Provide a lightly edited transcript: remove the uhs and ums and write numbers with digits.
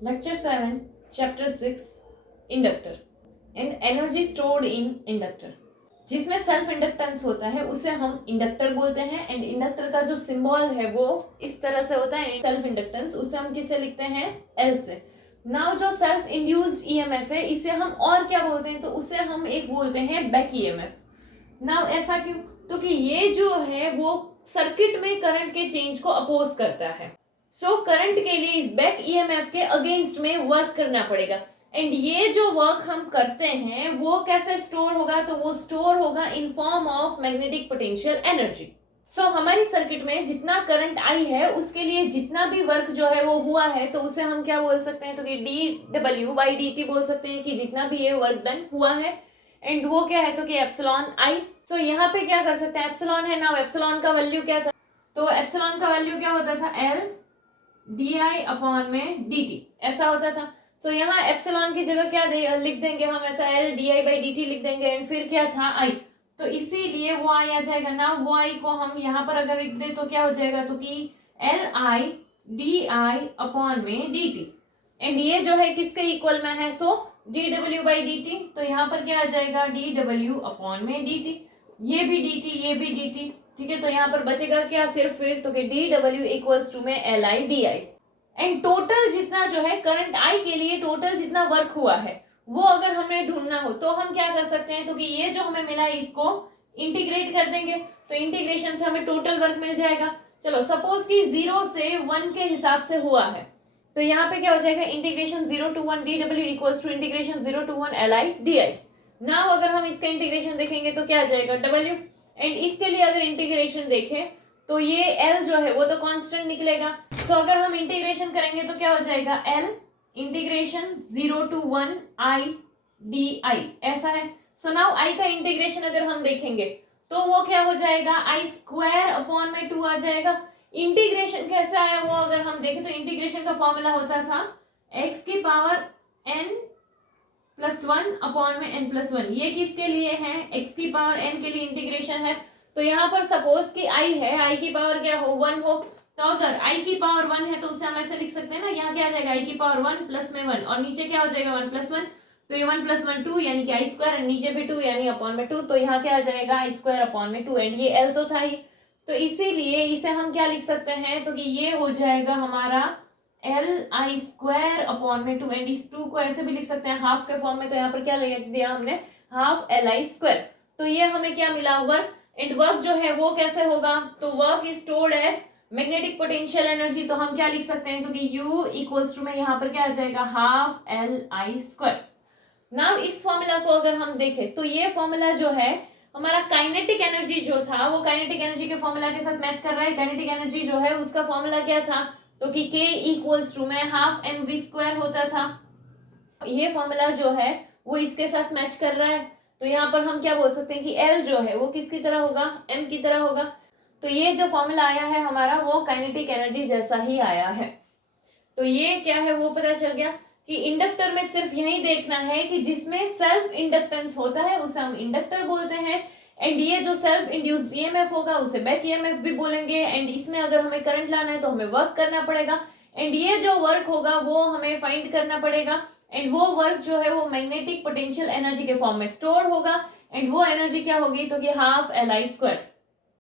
Lecture 7, Chapter 6, Inductor and Energy Stored in Inductor। जिसमें self inductance होता है उसे हम इंडक्टर बोलते हैं एंड इंडक्टर का जो सिंबल है वो इस तरह से होता है सेल्फ इंडक्टेंस, उसे हम किससे लिखते हैं? एल से। नाउ जो सेल्फ इंड्यूस्ड ईएमएफ है इसे हम और क्या बोलते हैं? तो उसे हम एक बोलते हैं बैक ईएमएफ। नाउ ऐसा क्यों? तो कि ये जो है वो सर्किट में करंट के चेंज को अपोज करता है। सो करंट के लिए इस बैक ईएमएफ के अगेंस्ट में वर्क करना पड़ेगा एंड ये जो वर्क हम करते हैं वो कैसे स्टोर होगा? तो वो स्टोर होगा in form of magnetic potential energy. So हमारी सर्किट में जितना करंट आई है उसके लिए जितना भी वर्क जो है वो हुआ है तो उसे हम क्या बोल सकते हैं? तो कि dw/dt बोल सकते हैं कि जितना भी ये वर्क डन हुआ है एंड वो क्या है? तो कि एप्सिलॉन आई। सो यहाँ पे क्या कर सकते हैं? एप्सिलॉन है ना, एप्सिलॉन का वैल्यू क्या था? तो एप्सिलॉन का वैल्यू क्या होता था? एल di/dt ऐसा होता था। सो यहाँ एप्सिलॉन की जगह क्या लिख देंगे हम? ऐसा एल di/dt लिख देंगे एंड फिर क्या था? आई। तो इसीलिए वो आई आ जाएगा ना। वो आई को हम यहाँ पर अगर लिख दे तो क्या हो जाएगा? तो कि li/di/dt एंड ये जो है किसके इक्वल में है? सो dw/dt। तो यहाँ पर क्या आ जाएगा? dw/dt। ये भी dt, ये भी dt, ठीक है। तो यहाँ पर बचेगा क्या? सिर्फ फिर तो कि dw इक्वल्स टू में li/di एंड टोटल जितना जो है करंट आई के लिए टोटल जितना वर्क हुआ है वो अगर हमें ढूंढना हो तो हम क्या कर सकते हैं? तो कि ये जो हमें मिला है इसको इंटीग्रेट कर देंगे तो इंटीग्रेशन से हमें टोटल वर्क मिल जाएगा। चलो सपोज कि 0 से 1 के हिसाब से हुआ है तो यहाँ पे क्या हो जाएगा? Integration 0 to 1 dw equals to integration 0 to 1 li/di। Now अगर हम इसका इंटीग्रेशन देखेंगे तो क्या आ जाएगा? w एंड इसके लिए अगर इंटीग्रेशन देखें तो ये l जो है वो तो कांस्टेंट निकलेगा। तो अगर हम इंटीग्रेशन करेंगे तो क्या हो जाएगा? l integration 0 to 1 i di ऐसा है। सो नाउ i का इंटीग्रेशन अगर हम देखेंगे तो वो क्या हो जाएगा? i² में 2 आ जाएगा। इंटीग्रेशन कैसे आया वो अगर हम देखें तो इंटीग्रेशन का फॉर्मूला होता था x की पावर n +1 में n+1। ये किसके लिए है? x की पावर n के लिए इंटीग्रेशन है। तो यहाँ पर सपोज कि i है, i की पावर क्या हो? 1 हो। तो अगर i की पावर 1 है तो उसे हम ऐसे लिख सकते हैं ना, यहाँ क्या आ जाएगा? i की पावर 1 प्लस में 1 और नीचे क्या हो जाएगा? 1+1। तो ये 1+1 2 यानी कि i² नीचे भी 2 यानी अपॉन में 2। तो यहाँ क्या आ जाएगा? i²/2 एंड ये l तो था ही। तो इसीलिए इसे हम क्या लिख सकते हैं? तो कि ये हो जाएगा हमारा li²/2 एंड इस 2 को ऐसे भी लिख सकते हैं हाफ के फॉर्म में। तो यहाँ पर क्या लिख दिया हमने? Half li²। तो ये हमें क्या मिला? वर्क। एंड वर्क जो है वो कैसे होगा? तो work is stored as magnetic potential energy. तो हम क्या लिख सकते हैं? क्योंकि U इक्वल्स टू में यहाँ पर क्या आ जाएगा? Half li²। नाउ इस फॉर्मूला को अगर हम देखें तो ये फॉर्मूला जो है हमारा काइनेटिक एनर्जी जो था वो काइनेटिक एनर्जी के फॉर्मूला के साथ मैच कर रहा है। काइनेटिक एनर्जी जो है उसका फॉर्मूला क्या था? तो कि K इक्वल्स टू में हाफ mv² होता था। ये फॉर्मूला जो है वो इसके साथ मैच कर रहा है। तो यहाँ पर हम क्या बोल सकते हैं कि L जो है वो किसकी तरह होगा? M की तरह होगा। तो ये जो फॉर्मूला आया है हमारा वो काइनेटिक एनर्जी जैसा ही आया है। तो ये क्या है वो पता चल गया कि इंडक्टर में सिर्फ यही देखना है कि जिसमें सेल्फ इंडक्टेंस होता है उसे हम इंडक्टर बोलते हैं एंड ये जो सेल्फ इंड्यूस्ड ईएमएफ होगा उसे बैक ईएमएफ भी बोलेंगे एंड इसमें अगर हमें करंट लाना है तो हमें वर्क करना पड़ेगा एंड ये जो वर्क होगा वो हमें फाइंड करना पड़ेगा एंड वो वर्क जो है वो मैग्नेटिक पोटेंशियल एनर्जी के फॉर्म में स्टोर होगा एंड वो एनर्जी क्या होगी? तो कि हाफ li²।